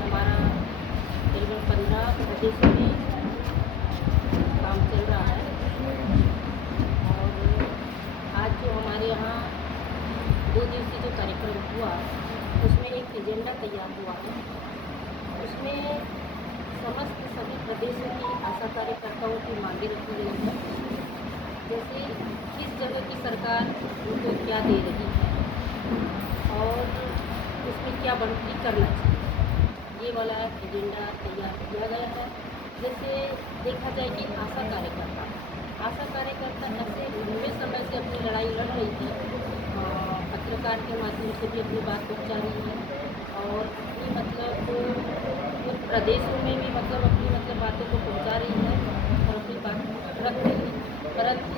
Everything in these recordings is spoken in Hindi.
हमारा करीबन 15 प्रदेशों में काम चल रहा है। और आज जो हमारे यहाँ 2 दिवसीय जो कार्यक्रम हुआ, उसमें एक एजेंडा तैयार हुआ है। उसमें समस्त सभी प्रदेशों की आशा कार्यकर्ताओं की मांगें रखी गई है, जैसे किस जगह की सरकार उनको क्या दे रही है और उसमें क्या बढ़ोतरी करना चाहिए, ये वाला एजेंडा तैयार किया गया है। जैसे देखा जाए कि आशा कार्यकर्ता ऐसे लंबे समय से अपनी लड़ाई लड़ रही है, पत्रकार के माध्यम से भी अपनी बात पहुँचा रही है और अपनी कुछ प्रदेशों में भी अपनी बातों को पहुँचा रही है और अपनी बात रख रही है। परंतु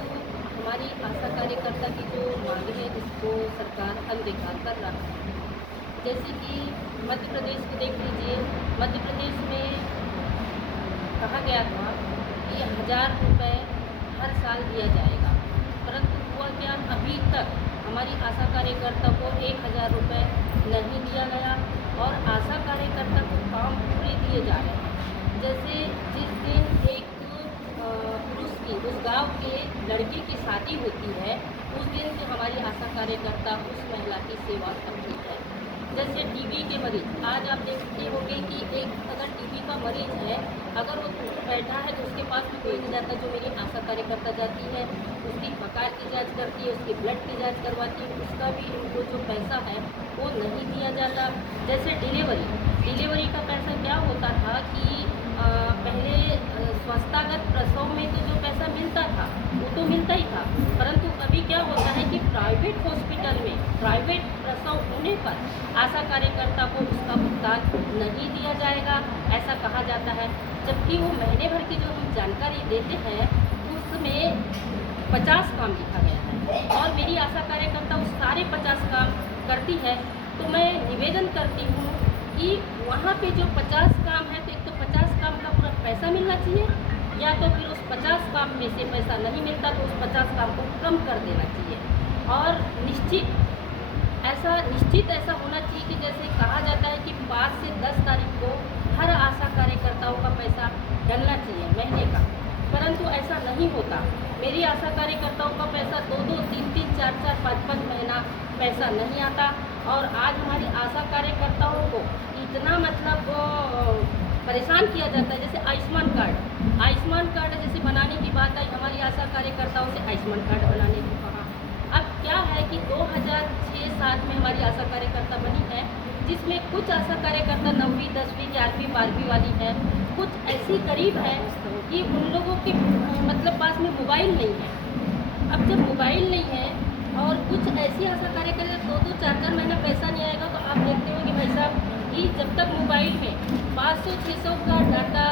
हमारी आशा कार्यकर्ता की जो मांग है, इसको सरकार अनदेखा कर रहा है। जैसे कि मध्य प्रदेश को देख लीजिए, मध्य प्रदेश में कहा गया था कि 1000 रुपये हर साल दिया जाएगा, परंतु हुआ क्या, अभी तक हमारी आशा कार्यकर्ता को 1000 रुपये नहीं दिया गया और आशा कार्यकर्ता को काम पूरे दिए जा रहे हैं। जैसे जिस दिन एक पुरुष की उस गांव के लड़की की शादी होती है, उस दिन से हमारी आशा कार्यकर्ता उस महिला की सेवा करती है। जैसे टीबी के मरीज, आज आप देखते होंगे कि अगर टीबी का मरीज है, अगर वो बैठा है तो उसके पास भी कोई नहीं जाता। जो मेरी आशा कार्यकर्ता जाती है, उसकी बकार की जांच करती है, उसकी ब्लड की जांच करवाती है, उसका भी उनको जो पैसा है वो नहीं दिया जाता। जैसे डिलीवरी का पैसा क्या होता था कि पहले स्वास्थ्यगत प्रसव में तो जो पैसा मिलता था वो तो मिलता ही था, परंतु अभी क्या होता है कि प्राइवेट हॉस्पिटल में प्राइवेट प्रसव होने पर आशा कार्यकर्ता को उसका भुगतान नहीं दिया जाएगा, ऐसा कहा जाता है। जबकि वो महीने भर की जो हम जानकारी देते हैं उसमें 50 काम लिखा गया है और मेरी आशा कार्यकर्ता उस सारे 50 काम करती है। तो मैं निवेदन करती हूँ कि वहाँ पे जो 50 काम है, तो एक तो 50 काम का पूरा पैसा मिलना चाहिए, या तो फिर उस 50 काम में से पैसा नहीं मिलता तो उस 50 काम को कम कर देना चाहिए। और निश्चित ऐसा होना चाहिए कि जैसे कहा जाता है कि 5 से 10 तारीख को हर आशा कार्यकर्ताओं का पैसा डलना चाहिए महीने का, परंतु ऐसा नहीं होता। मेरी आशा कार्यकर्ताओं का पैसा 2-2, 3-3, 4-4, 5-5 महीना पैसा नहीं आता। और आज हमारी आशा कार्यकर्ताओं को इतना परेशान किया जाता है। जैसे आयुष्मान कार्ड जैसे बनाने की बात आई, हमारी आशा कार्यकर्ताओं से आयुष्मान कार्ड बनाने को कहा। अब क्या है कि 2006-07 में हमारी आशा कार्यकर्ता बनी है, जिसमें कुछ आशा कार्यकर्ता 9वीं 10वीं 11वीं 12वीं वाली है, कुछ ऐसी गरीब है कि उन लोगों के पास में मोबाइल नहीं है। अब जब मोबाइल नहीं है और कुछ ऐसी आशा कार्यकर्ता 2-2, 4-4 महीना पैसा नहीं आएगा, तो आप देखते हो कि भाई साहब कि जब तक मोबाइल में 500-600 का डाटा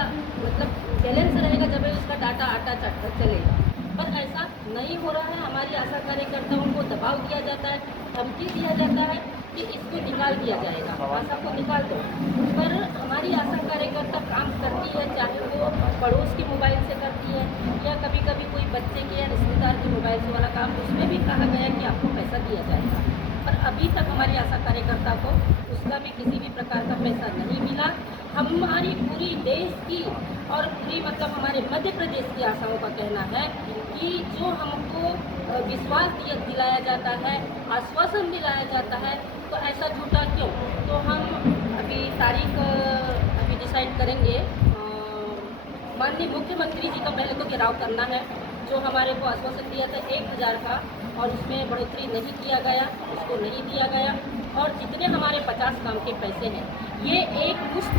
बैलेंस रहेगा, जब उसका डाटा आटा चटका चलेगा। पर ऐसा नहीं हो रहा है। हमारी आशा कार्यकर्ताओं को दबाव दिया जाता है, धमकी दिया जाता है कि इसको निकाल दिया जाएगा, आशा को निकाल दो। पर हमारी आशा कार्यकर्ता काम करती है, चाहे वो पड़ोस के मोबाइल से करती है या कभी कभी कोई बच्चे के या रिश्तेदार के मोबाइल से वाला काम, उसमें भी कहा गया कि आपको पैसा दिया जाएगा, पर अभी तक हमारी आशा कार्यकर्ता को उसका भी किसी भी प्रकार का पैसा नहीं मिला। हमारी पूरी देश की और पूरी हमारे मध्य प्रदेश की आशाओं का कहना है कि जो हमको विश्वास दिलाया जाता है, आश्वासन दिलाया जाता है, तो ऐसा झूठा क्यों। तो हम अभी तारीख डिसाइड करेंगे। माननीय मुख्यमंत्री जी का पहले तो घेराव करना है। जो हमारे को आश्वासन दिया था 1000 का और उसमें बढ़ोतरी नहीं किया गया, उसको नहीं दिया गया। और जितने हमारे 50 काम के पैसे हैं, ये एक मुश्त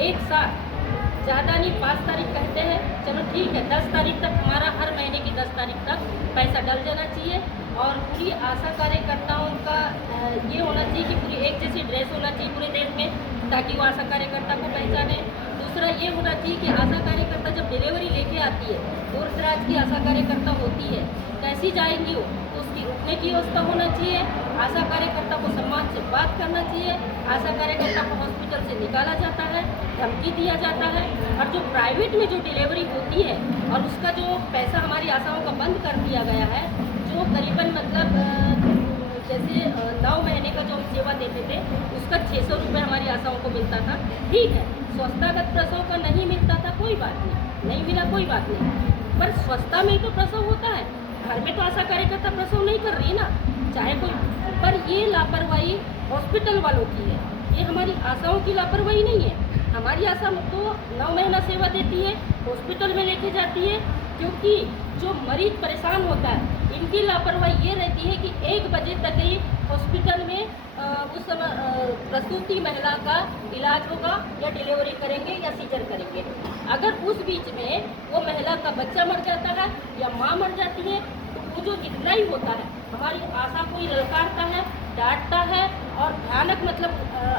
एक साथ, ज़्यादा नहीं 5 तारीख कहते हैं, चलो ठीक है 10 तारीख तक हमारा हर महीने की 10 तारीख तक पैसा डल जाना चाहिए। और पूरी आशा कार्यकर्ताओं का ये होना चाहिए कि पूरी एक जैसी ड्रेस होना चाहिए पूरे देश में, ताकि वो आशा कार्यकर्ता को पहचाने। दूसरा ये होना चाहिए कि आशा कार्यकर्ता जब डिलीवरी लेके आती है, दूर दराज की आशा कार्यकर्ता होती है, कैसी जाएंगी वो, तो उसकी रुकने की व्यवस्था होना चाहिए। आशा कार्यकर्ता को सम्मान से बात करना चाहिए। आशा कार्यकर्ता को हॉस्पिटल से निकाला जाता है, धमकी दिया जाता है। और जो प्राइवेट में जो डिलीवरी होती है और उसका जो पैसा हमारी आशाओं का बंद कर दिया गया है, जो करीबन जैसे 9 महीने का जो हम सेवा देते थे उसका 600 रुपये हमारी आशाओं को मिलता था। ठीक है, स्वच्छतागत प्रसव का नहीं मिलता था, कोई बात नहीं मिला, कोई बात नहीं, पर स्वच्छता में ही तो प्रसव होता है। घर में तो आशा कार्यकर्ता प्रसव नहीं कर रही ना, चाहे कोई, पर ये लापरवाही हॉस्पिटल वालों की है, ये हमारी आशाओं की लापरवाही नहीं है। हमारी आशा तो 9 महीना सेवा देती है, हॉस्पिटल में लेके जाती है, क्योंकि जो मरीज परेशान होता है इनकी लापरवाही ये रहती है कि 1 बजे तक ही हॉस्पिटल में उस समय प्रसूति महिला का इलाज होगा या डिलीवरी करेंगे या सीजर करेंगे। अगर उस बीच में वो महिला का बच्चा मर जाता है या माँ मर जाती है तो वो जो इतना ही होता है, हमारी आशा को ही ललकारता है, डांटता है और भयानक, मतलब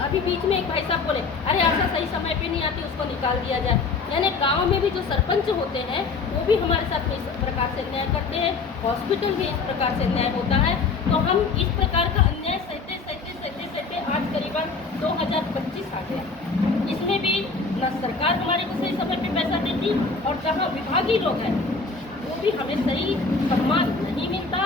अभी बीच में एक भाई साहब बोले अरे आशा सही समय पे नहीं आती, उसको निकाल दिया जाए। यानी गांव में भी जो सरपंच होते हैं वो भी हमारे साथ में इस प्रकार से अन्याय करते हैं, हॉस्पिटल में इस प्रकार से अन्याय होता है। तो हम इस प्रकार का अन्याय सहते आज करीबन 2025 आ गया। इसमें भी न सरकार हमारे को सही समय पे पैसा देती और जहाँ विभागीय लोग हैं वो भी हमें सही सम्मान नहीं मिलता।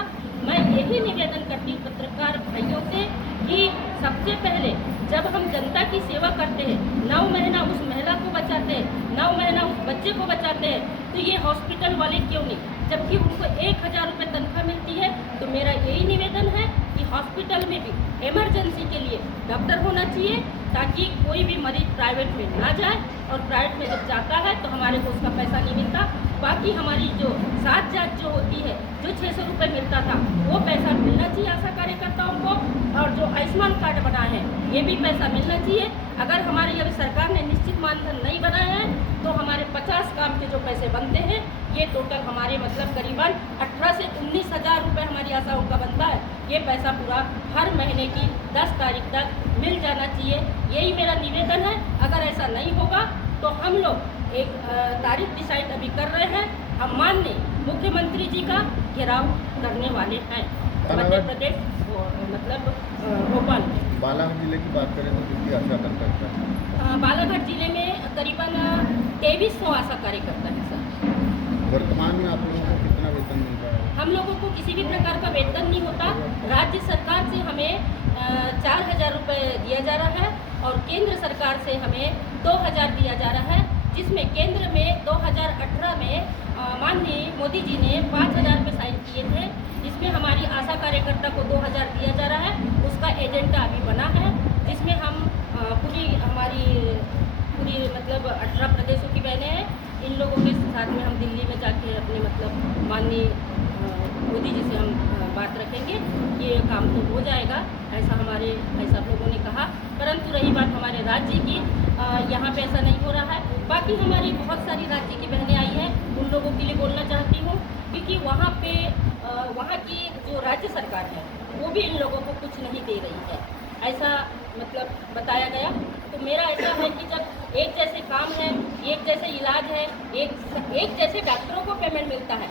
मैं यही निवेदन करती हूँ पत्रकार भाइयों से कि सबसे पहले जब हम जनता की सेवा करते हैं, 9 महीना उस महिला को बचाते हैं, 9 महीना उस बच्चे को बचाते हैं, तो ये हॉस्पिटल वाले क्यों नहीं, जबकि उनको 1000 रुपये तनख्वाह मिलती है। तो मेरा यही निवेदन है कि हॉस्पिटल में भी इमरजेंसी के लिए डॉक्टर होना चाहिए, ताकि कोई भी मरीज प्राइवेट में ना जाए, और प्राइवेट में जब जाता है तो हमारे को उसका पैसा नहीं मिलता। बाकी हमारी जो 7 जाँच जो होती है, जो 600 रुपये मिलता था, वो पैसा मिलना चाहिए आशा कार्यकर्ताओं को, और जो आयुष्मान कार्ड बना है ये भी पैसा मिलना चाहिए। अगर हमारी अभी सरकार ने निश्चित मानधन नहीं बनाया है तो हमारे 50 काम के जो पैसे बनते हैं ये टोटल हमारे मतलब करीबन 18 से 19 हज़ार रुपये हमारी आशाओं का बनता है। ये पैसा पूरा हर महीने की 10 तारीख तक मिल जाना चाहिए, यही मेरा निवेदन है। अगर ऐसा नहीं होगा तो हम लोग एक तारीख डिसाइड अभी कर रहे हैं, हम माननीय मुख्यमंत्री जी का घेराव करने वाले हैं मध्य प्रदेश, मतलब भोपाल में। बालाघाट जिले की बात करें तो कितनी आशा कार्यकर्ता है? बालाघाट जिले में करीबन 2300 आशा कार्यकर्ता है सर। वर्तमान में आप लोगों को कितना वेतन मिल रहा है? हम लोगों को किसी भी प्रकार का वेतन नहीं होता। राज्य सरकार से हमें 4000 रुपये दिया जा रहा है और केंद्र सरकार से हमें 2000 दिया जा रहा है, जिसमें केंद्र में 2018 में माननीय मोदी जी ने 5000 रुपये साइन किए थे, जिसमें हमारी आशा कार्यकर्ता को 2000 दिया जा रहा है। उसका एजेंडा अभी बना है, जिसमें हम पूरी मतलब 18 प्रदेशों की बहनें हैं, इन लोगों के साथ में हम दिल्ली में जाके अपने मतलब माननीय मोदी जी से हम बात रखेंगे, ये काम तो हो जाएगा, ऐसा हमारे भाई साहब लोगों ने कहा। परंतु रही बात हमारे राज्य की, यहाँ पे ऐसा नहीं हो रहा है। बाकी हमारी बहुत सारी राज्य की बहनें आई हैं, उन लोगों के लिए बोलना चाहती हूँ, क्योंकि वहाँ पे वहाँ की जो राज्य सरकार है वो भी इन लोगों को कुछ नहीं दे रही है, ऐसा मतलब बताया गया। तो मेरा ऐसा है कि जब एक जैसे काम है, एक जैसे इलाज है, एक जैसे डॉक्टरों को पेमेंट मिलता है,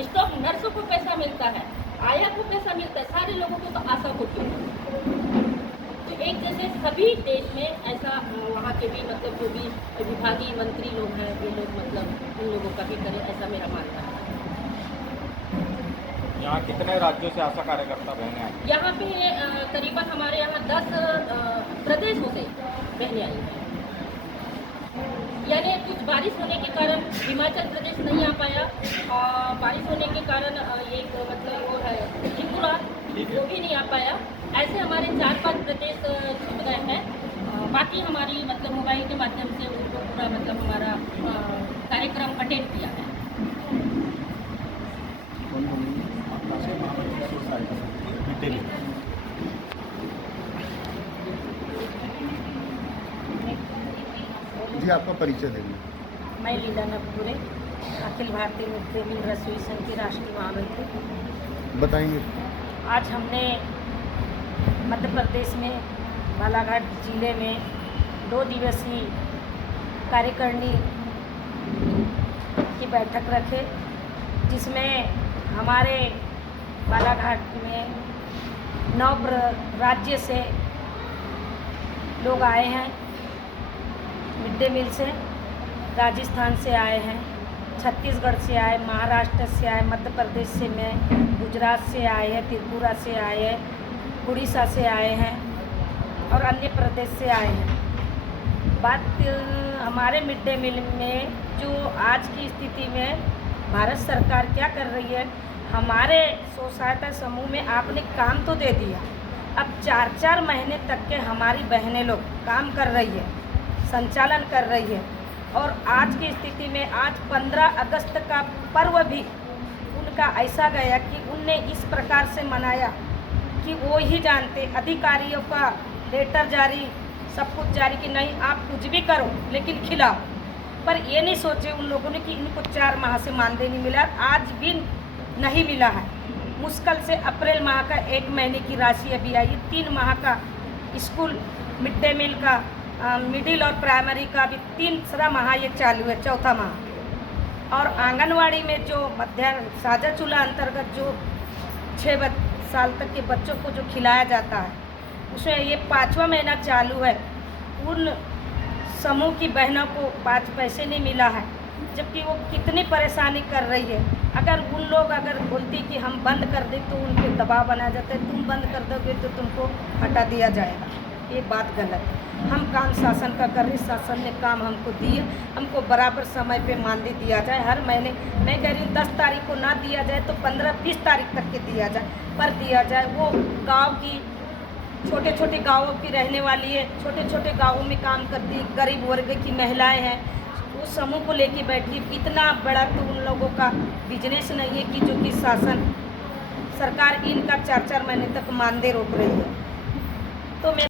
स्टाफ नर्सों को पैसा मिलता है, आया को पैसा मिलता है, सारे लोगों को तो आशा होती है। तो एक जैसे सभी देश में ऐसा वहाँ के भी मतलब जो भी विभागीय मंत्री लोग हैं वो लोग मतलब उन लोगों का भी करें, ऐसा मेरा मानना है। यहाँ कितने राज्यों से आशा कार्यकर्ता बहनें आई? यहाँ पे करीबन हमारे यहाँ 10 प्रदेशों से बहनें आई हैं। यानी कुछ बारिश होने के कारण हिमाचल प्रदेश नहीं आ पाया, बारिश होने के कारण एक मतलब वो है त्रिपुरा, वो भी नहीं आ पाया। ऐसे हमारे 4-5 प्रदेश छूट गए हैं। बाकी हमारी मतलब मोबाइल के माध्यम से उनको पूरा मतलब हमारा कार्यक्रम अटेंड किया है। जी, आपका परिचय देंगे। मैं लीला नवपुरे, Akhil Bharatiya mid day meal रसोई संघ की राष्ट्रीय महामंत्री। बताएंगे। आज हमने मध्य प्रदेश में बालाघाट जिले में 2 दिवसीय कार्यकारिणी की बैठक रखे, जिसमें हमारे बालाघाट में 9 राज्य से लोग आए हैं। मिड डे मील से राजस्थान से आए हैं, छत्तीसगढ़ से आए, महाराष्ट्र से आए, मध्य प्रदेश से मैं, गुजरात से आए हैं, त्रिपुरा से आए हैं, उड़ीसा से आए हैं और अन्य प्रदेश से आए हैं। बात हमारे मिड डे मील में जो आज की स्थिति में भारत सरकार क्या कर रही है, हमारे सोसाइटी समूह में आपने काम तो दे दिया, अब 4-4 महीने तक के हमारी बहनें लोग काम कर रही है, संचालन कर रही है। और आज की स्थिति में आज 15 अगस्त का पर्व भी उनका ऐसा गया कि उनने इस प्रकार से मनाया कि वो ही जानते, अधिकारियों का लेटर जारी, सब कुछ जारी कि नहीं आप कुछ भी करो लेकिन खिलाओ, पर ये नहीं सोचे उन लोगों ने कि इनको 4 माह से मानदेय नहीं मिला, आज भी नहीं मिला है। मुश्किल से अप्रैल माह का 1 महीने की राशि अभी आई है, 3 माह का स्कूल मिड डे मील का मिडिल और प्राइमरी का भी 3रा माह ये चालू है, 4था माह। और आंगनवाड़ी में जो मध्याह्न साझा चूल्हा अंतर्गत जो 6 साल तक के बच्चों को जो खिलाया जाता है, उसमें ये 5वां महीना चालू है। उन समूह की बहनों को 5 पैसे नहीं मिला है, जबकि वो कितनी परेशानी कर रही है। अगर उन लोग अगर बोलती कि हम बंद कर दें तो उन पे दबाव बनाया जाता है, तुम बंद कर दोगे तो तुमको हटा दिया जाएगा, ये बात गलत है। हम काम शासन का कर रहे, शासन ने काम हमको दिए, हमको बराबर समय पे मानदेय दिया जाए हर महीने। मैं कह रही हूँ 10 तारीख को ना दिया जाए तो 15-20 तारीख तक के दिया जाए, पर दिया जाए। वो गाँव की छोटे छोटे गाँवों की रहने वाली है, छोटे छोटे गाँवों में काम करती गरीब वर्ग की महिलाएं हैं, उस समूह को लेके बैठी। इतना बड़ा तो उन लोगों का बिजनेस नहीं है कि जो कि शासन सरकार इनका 4-4 महीने तक मानदेय रोक रही है। तो मैं